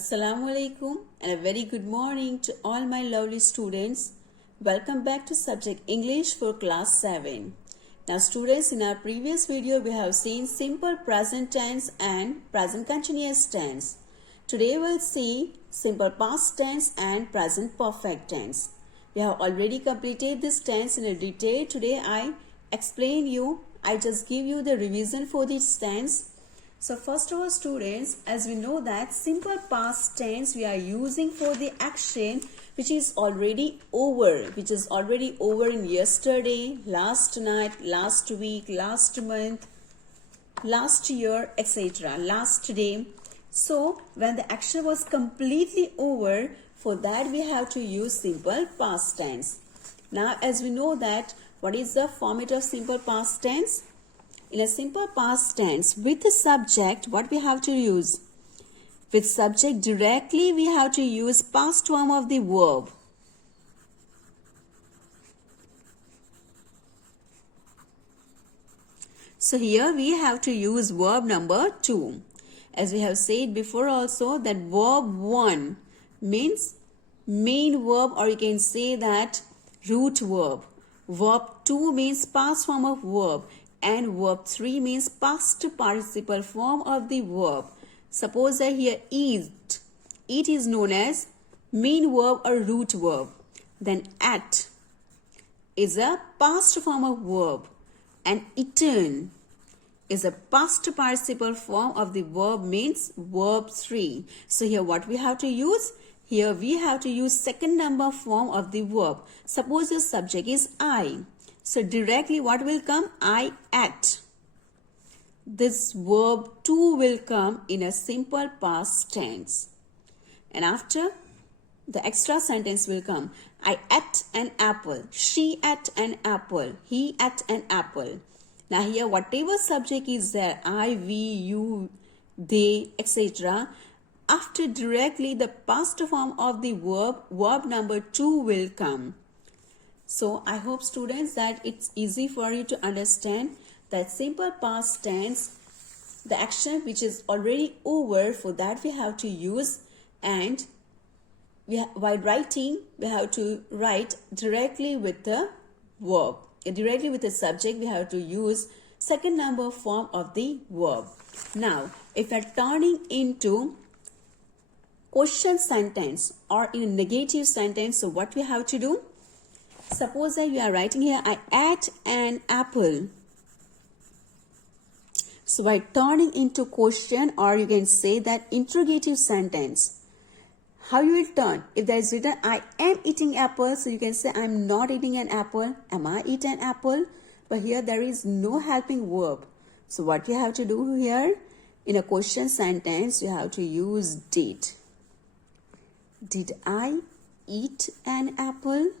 Assalamu alaikum and a very good morning to all my lovely students. Welcome back to subject English for class 7. Now students, in our previous video we have seen simple present tense and present continuous tense. Today we'll see simple past tense and present perfect tense. We have already completed this tense in a detail. Today I just give you the revision for this tense. So first of all students, as we know that simple past tense we are using for the action which is already over in yesterday, last night, last week, last month, last year, etc., last day. So when the action was completely over, for that we have to use simple past tense. Now as we know that what is the format of simple past tense? In a simple past tense, with the subject, what we have to use? With subject directly, we have to use past form of the verb. So here we have to use verb number 2. As we have said before also that verb 1 means main verb, or you can say that root verb. Verb 2 means past form of verb. And verb 3 means past participle form of the verb. Suppose that here eat. Eat is known as main verb or root verb. Then at is a past form of verb. And eaten is a past participle form of the verb, means verb 3. So here what we have to use? Here we have to use second number form of the verb. Suppose the subject is I. So directly what will come? I ate. This verb 2 will come in a simple past tense. And after, the extra sentence will come. I ate an apple. She ate an apple. He ate an apple. Now here whatever subject is there, I, we, you, they, etc. After directly the past form of the verb number 2 will come. So I hope students that it's easy for you to understand that simple past tense, the action which is already over, for that we have to use, and while writing we have to write directly with the verb. Directly with the subject we have to use second number form of the verb. Now if we are turning into question sentence or in a negative sentence, so what we have to do? Suppose that we are writing here, I ate an apple. So by turning into question, or you can say that interrogative sentence, how you will turn? If there is written, I am eating apple, so you can say, I am not eating an apple. Am I eating an apple? But here there is no helping verb. So what you have to do here? In a question sentence, you have to use did. Did I eat an apple?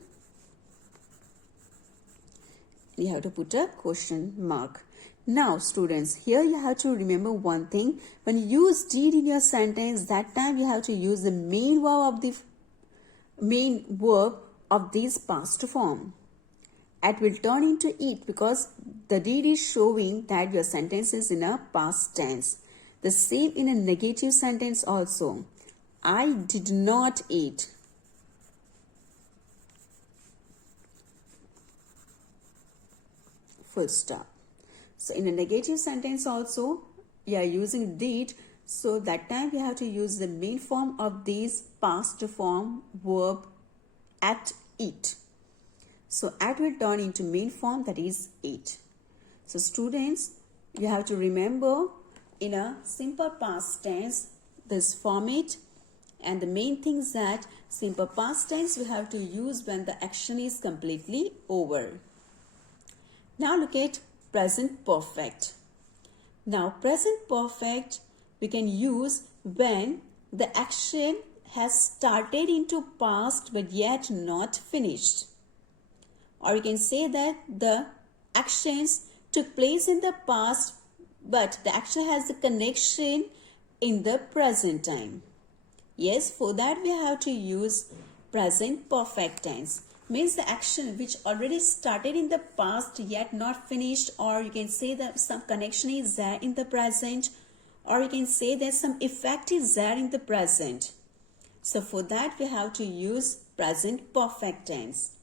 You have to put a question mark. Now students, here you have to remember one thing. When you use did in your sentence, that time you have to use the main verb of this past form. At will turn into eat, because the did is showing that your sentence is in a past tense. The same in a negative sentence also. I did not eat. Full stop. So in a negative sentence also we are using did, so that time we have to use the main form of this past form verb at eat. So at will turn into main form, that is ate. So students, you have to remember in a simple past tense this format, and the main thing is that simple past tense we have to use when the action is completely over. Now look at present perfect. Now present perfect we can use when the action has started into past but yet not finished. Or you can say that the actions took place in the past but the action has a connection in the present time. Yes, for that we have to use present perfect tense. Means the action which already started in the past yet not finished, or you can say that some connection is there in the present, or you can say that some effect is there in the present. So for that we have to use present perfect tense.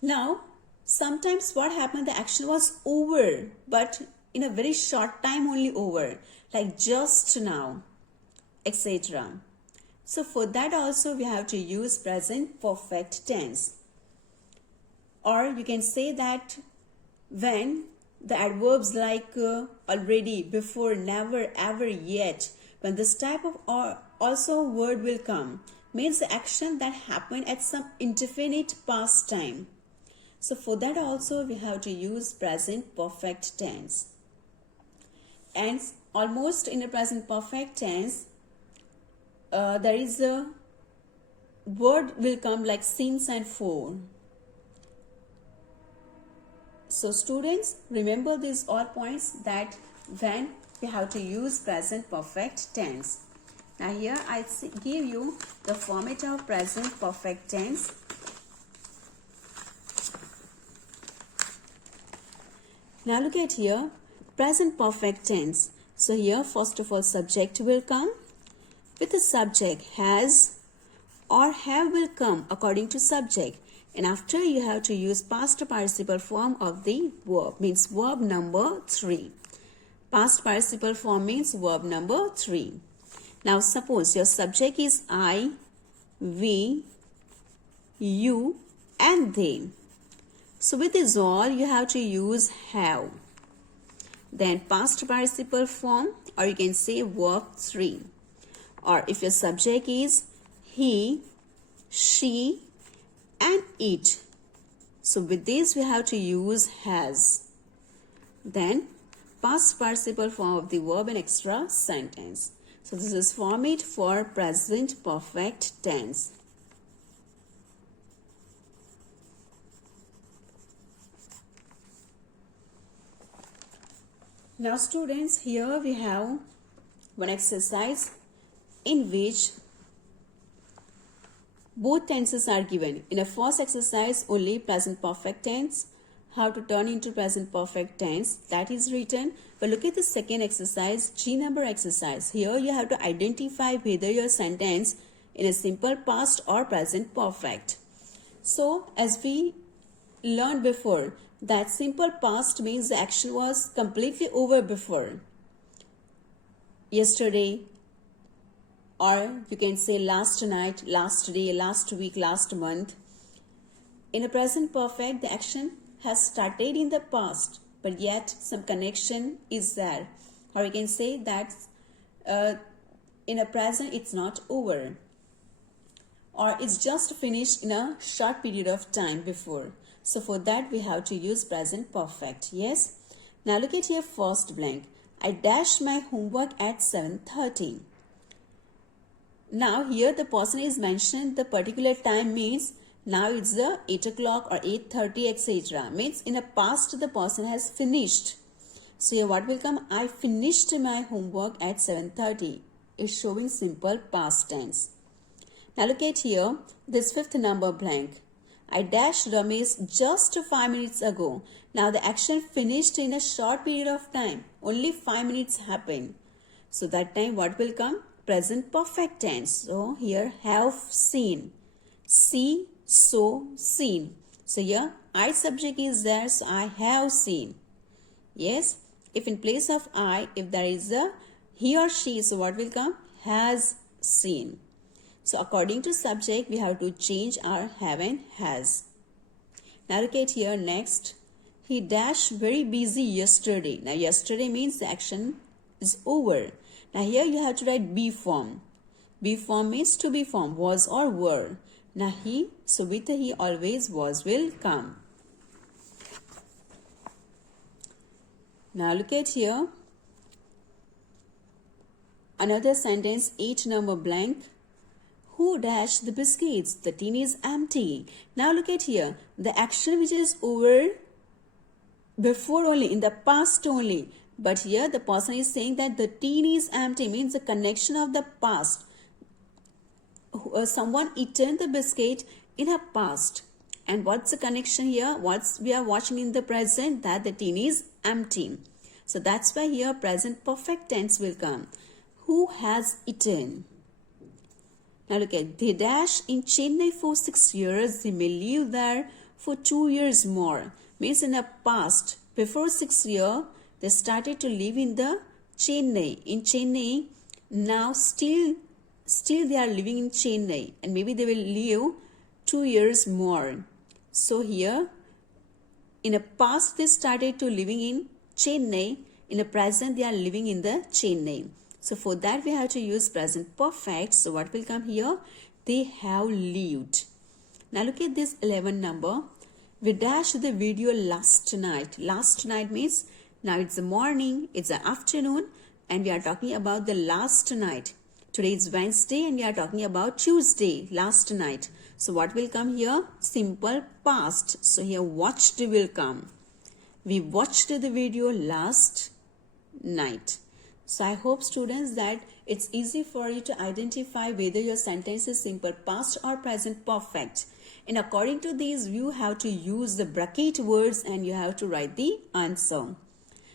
Now sometimes what happened, the action was over, but in a very short time only over, like just now, etc. So for that also we have to use present perfect tense. Or you can say that when the adverbs like already, before, never, ever, yet, when this type of or also word will come, means the action that happened at some indefinite past time. So for that also we have to use present perfect tense. And almost in a present perfect tense, there is a word will come like since and for. So students, remember these all points that when we have to use present perfect tense. Now here I give you the format of present perfect tense. Now look at here, present perfect tense. So here first of all subject will come. With the subject, has or have will come according to subject. And after you have to use past participle form of the verb, means verb number 3. Past participle form means verb number 3. Now suppose your subject is I, we, you and they. So with this all you have to use have. Then past participle form, or you can say verb 3. Or if your subject is he, she and it, so with this we have to use has. Then past participle form of the verb and extra sentence. So this is format for present perfect tense. Now students, here we have one exercise in which both tenses are given. In a first exercise, only present perfect tense, how to turn into present perfect tense, that is written. But look at the second exercise, G number exercise. Here you have to identify whether your sentence in a simple past or present perfect. So as we learned before, that simple past means the action was completely over before. Yesterday, or you can say last night, last day, last week, last month. In a present perfect, the action has started in the past, but yet some connection is there. Or you can say that in a present it's not over, or it's just finished in a short period of time before. So for that we have to use present perfect. Yes. Now look at here, first blank. I dashed my homework at 7:30. Now here the person is mentioned the particular time, means now it's the 8 o'clock or 8:30 etc. Means in the past the person has finished. So here what will come? I finished my homework at 7:30. Is showing simple past tense. Now look at here, this fifth number blank. I dashed Ramesh just 5 minutes ago. Now the action finished in a short period of time. Only 5 minutes happened. So that time what will come? Present perfect tense. So here have seen. See, so, seen. So here I subject is there, so I have seen. Yes. If in place of I, if there is a he or she, so what will come? Has seen. So according to subject, we have to change our have and has. Now look at here next. He dashed very busy yesterday. Now yesterday means the action is over. Now here you have to write be form. Be form means to be form, was or were. Now he, so with the he always was will come. Now look at here. Another sentence, 8 number blank. Who dashed the biscuits? The tin is empty. Now look at here. The action which is over before only, in the past only. But here the person is saying that the tin is empty, means the connection of the past. Someone eaten the biscuit in a past. And what's the connection here? What we are watching in the present, that the tin is empty. So that's why here present perfect tense will come. Who has eaten? Now look at, they dash in Chennai for 6 years. They may live there for 2 years more. Means in the past, before 6 years, they started to live in the Chennai. In Chennai, now still they are living in Chennai, and maybe they will live 2 years more. So here, in the past they started to living in Chennai. In the present they are living in the Chennai. So for that we have to use present perfect. So what will come here? They have lived. Now look at this 11 number. We dashed the video last night. Last night means now it's the morning, it's the afternoon, and we are talking about the last night. Today is Wednesday and we are talking about Tuesday, last night. So what will come here? Simple past. So here watched will come. We watched the video last night. So I hope students that it's easy for you to identify whether your sentence is simple past or present perfect. And according to these, you have to use the bracket words and you have to write the answer.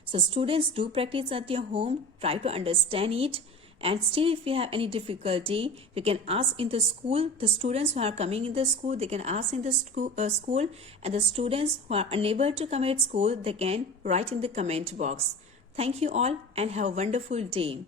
So students, do practice at your home, try to understand it. And still if you have any difficulty, you can ask in the school. The students who are coming in the school, they can ask in the school. And the students who are unable to come at school, they can write in the comment box. Thank you all and have a wonderful day.